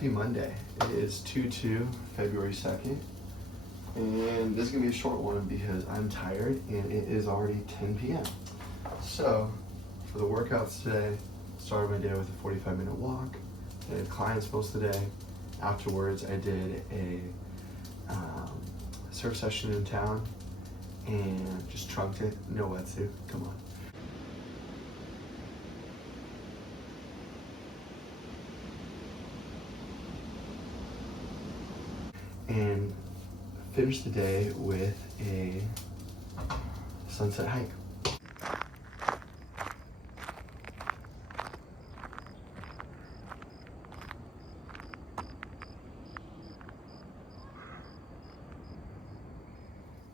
Happy Monday. It is 2/2, February 2nd. And this is going to be a short one because I'm tired and it is already 10 p.m. So, for the workouts today, started my day with a 45-minute walk. I had clients most of the day. Afterwards, I did a surf session in town and just trunked it. No wetsuit. Come on. And finished the day with a sunset hike.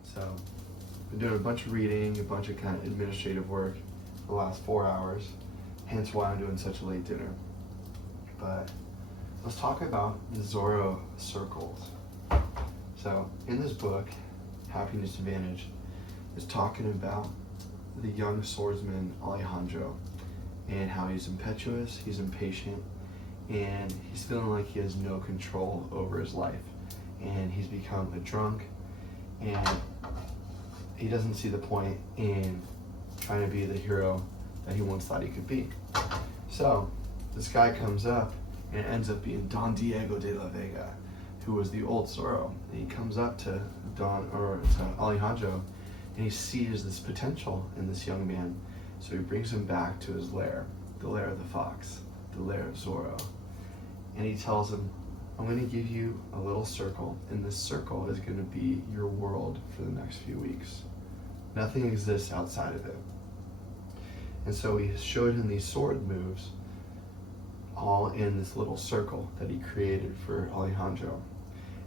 So, been doing a bunch of reading, a bunch of kind of administrative work for the last 4 hours, hence why I'm doing such a late dinner. But let's talk about the Zorro circles. So, in this book, Happiness Advantage is talking about the young swordsman Alejandro and how he's impetuous, he's impatient, and he's feeling like he has no control over his life. And he's become a drunk, and he doesn't see the point in trying to be the hero that he once thought he could be. So, this guy comes up and it ends up being Don Diego de la Vega, who was the old Zorro. And he comes up to Alejandro, and he sees this potential in this young man. So he brings him back to his lair, the lair of the fox, the lair of Zorro. And he tells him, I'm going to give you a little circle, and this circle is going to be your world for the next few weeks. Nothing exists outside of it. And so he showed him these sword moves, all in this little circle that he created for Alejandro.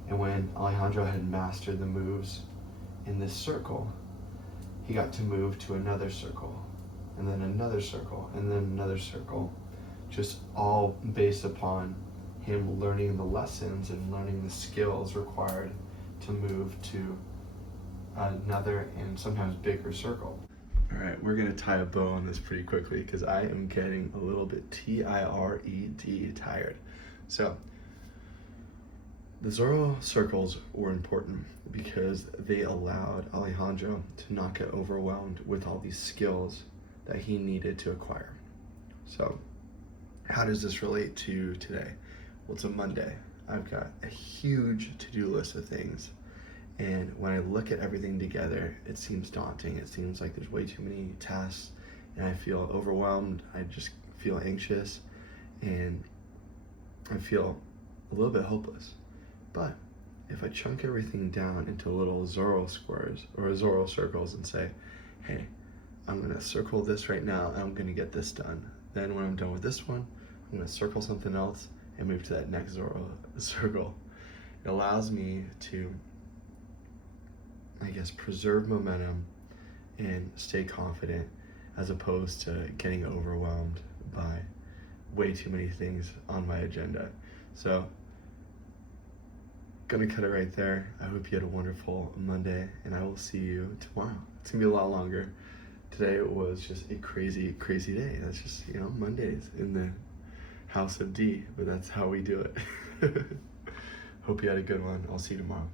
And when Alejandro had mastered the moves in this circle, he got to move to another circle, and then another circle, and then another circle, just all based upon him learning the lessons and learning the skills required to move to another and sometimes bigger circle. All right, we're gonna tie a bow on this pretty quickly because I am getting a little bit tired. So, the Zorro circles were important because they allowed Alejandro to not get overwhelmed with all these skills that he needed to acquire. So, how does this relate to today? Well, it's a Monday. I've got a huge to-do list of things. And when I look at everything together, it seems daunting. It seems like there's way too many tasks, and I feel overwhelmed. I just feel anxious, and I feel a little bit hopeless. But if I chunk everything down into little Zorro squares or Zorro circles and say, hey, I'm gonna circle this right now, and I'm gonna get this done. Then when I'm done with this one, I'm gonna circle something else and move to that next Zorro circle. It allows me to, I guess, preserve momentum and stay confident as opposed to getting overwhelmed by way too many things on my agenda. So, gonna cut it right there. I hope you had a wonderful Monday, and I will see you tomorrow. It's gonna be a lot longer. Today was just a crazy, crazy day. That's just, Mondays in the house of D, but that's how we do it. Hope you had a good one. I'll see you tomorrow.